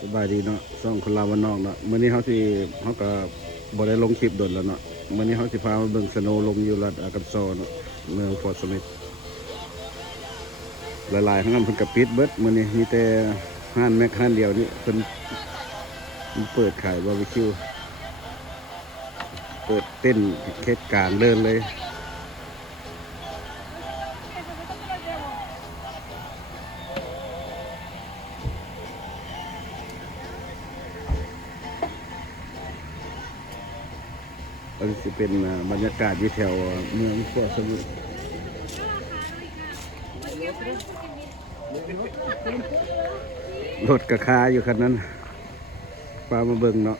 สบายดีเนาะส่องคนลาววันนอกเนาะมื้อนี้เขาก็บ่ได้ลงคลิปโดนแล้วเนาะมื้อนี้เขาสิพามาเบิ่งสโนว์ลงอยู่รัฐอาร์คันซอเนาะเมืองฟอร์ตสมิธหลายๆห้างเพิ่นก็ปิดเบิดมื้อนี้มีแต่ห้านแม็กห้านเดียวนี่เพิ่นเปิดขายบาร์บีคิวเปิดเต้นเขตกลางเดินเลยอันนี้สิเป็นบรรยากาศอยู่แถวเมืองฟอร์ตสมิธรถกระคาอยู่คันนั้นปามาเบิ่งเนาะ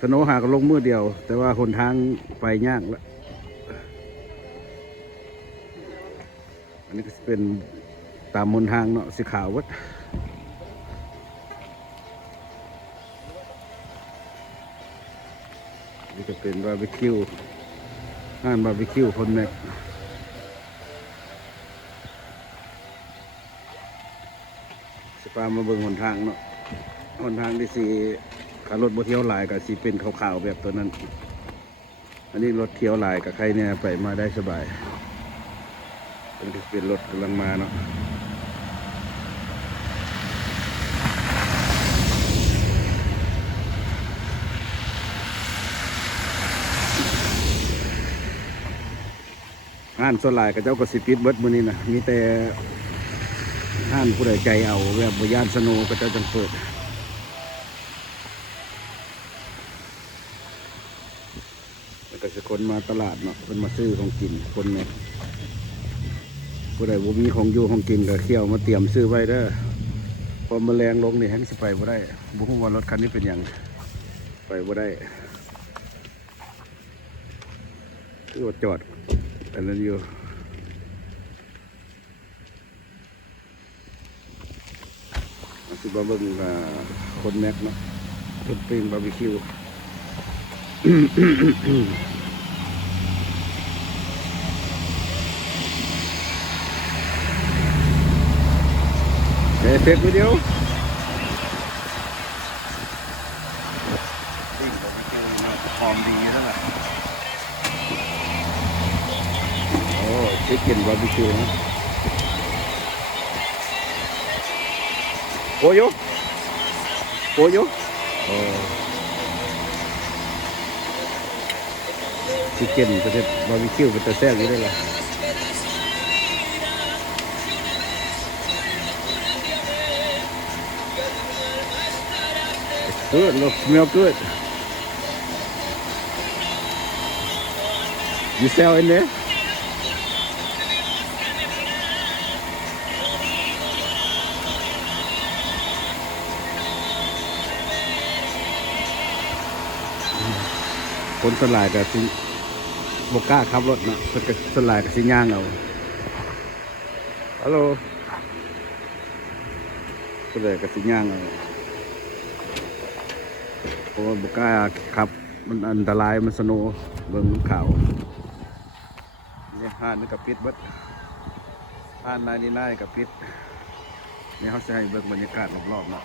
สโนว์หากลงมือเดียว แต่ว่าหนทางไปยากละอันนี้ก็จะเป็นตามมนทางเนาะสีขาววัดนี่ก็เป็นบาร์บีคิวห้านบาร์บีคิวคนแม็กสปามาเบิ่งหนทางเนาะหนทางที่สีขารถบ่เที่ยวหลายกับสีเป็นขาวๆแบบตัวนั้นอันนี้รถเที่ยวหลายกับใครเนี่ยไปมาได้สบายอันนี้เป็นรถกำลังมาเนาะห้านส่วนหลายกับเจ้าก็สิปิดเบิดมื้อนี้นะมีแต่ห้านผู้ใดใจเอาแบบบ่ย่านสโนว์ก็เจ้าจังเปิดแล้วก็สิคนมาตลาดเนาะเพิ่นมาซื้อของกินคนแม่ผู้ใดบ่มีของอยู่ของกินก็เคี่ยวมาเตรียมซื้อไว้เด้อพอแมลงลงนี่แฮงสิไปบ่ได้บ่ฮู้ว่ารถคันนี้เป็นหยังไปบ่ได้คือว่าจอดอันนั้นอยู่สิบาเบิ้งคนแม็กเนาะคนปิ้งบาร์บีคิวเฮ้ยเฟกวิดีโอปิ้งบาร์บีคิวหอมดีนั่นแหละโอ้ชิคเก้นบาร์บีคิวนะโอโยโอโยโอ้ชิคเก้นประเทศบาร์บีคิวเป็นตัวแซ่บอยู่ได้ละgood look smell good you sell in thereคนสลายกับสิบกล้าขับรถนะคนกับสลายกับสิย่างเอาฮัลโหลสลายกับสิย่างเอาเพราะว่าบกล้าขับมันอันตรายมันสโนว์เบิ่งข่าวเนี่ยห้านนี่กับปิดเบิดห้านนายนี่นายกับปิดเนี่ยเขาจะให้เบิ่งบรรยากาศรอบๆนะ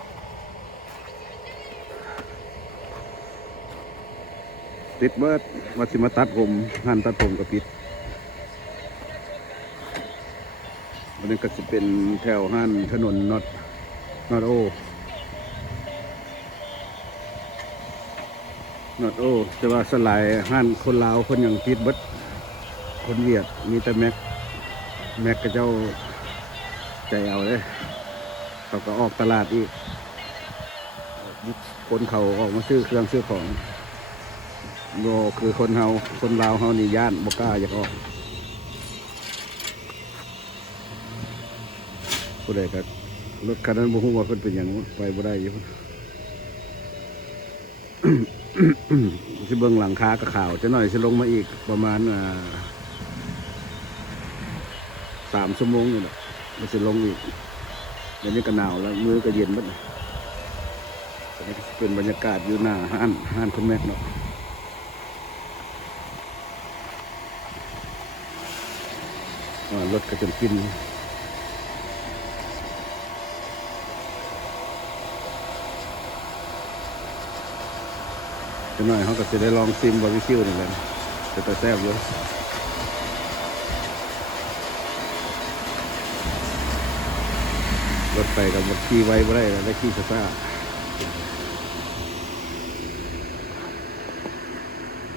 ปิดเบิดว่าสิมาตัดผมห้านตัดผมกับปิดวันนี้ก็จะเป็นแถวห้านถนนนอตโอนอตโอแต่ว่าสลายห้านคนลาวคนอย่างปิดเบิดคนเวียดมีแต่แม็กกับเจ้าใจเอาเลยเขาก็ออกตลาดอีกคนเขาออกมาซื้อเครื่องซื้อของโลคือคนลาวเฮานี่ย่านบกล้าอยากออกผู้ใดก็รถคันนั้นบ่ฮู้ว่าเพิ่นเป็นหยังไปบ่ได้อยู่ สิเบิ่งหลังคากับข่าวจะหน่อยสิลงมาอีกประมาณ3 ชั่วโมงนี่แหละมันสิลงอีกเดี๋ยวนี้ก็หนาวแล้วมือก็เย็นหมดอันนี้เป็นบรรยากาศอยู่หน้าห้านคุณแม็กเนาะรถก็จนกิน จะหน่อยเขาก็จะได้ลองซิมบาร์บีคิวนี่แหละจะแต่แซ่บอยู่รถไปกับรถขี่ไว้ไม่ได้แล้วได้ขี่ซ่า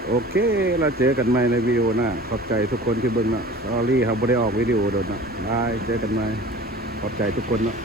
โอเคเราเจอกันใหม่ในวิดีโอหน้าขอบใจทุกคนที่เบิ่งเนาะสอรี่เขาไม่ได้ออกวิดีโอโดนเนาะได้เจอกันใหม่ขอบใจทุกคนเนาะ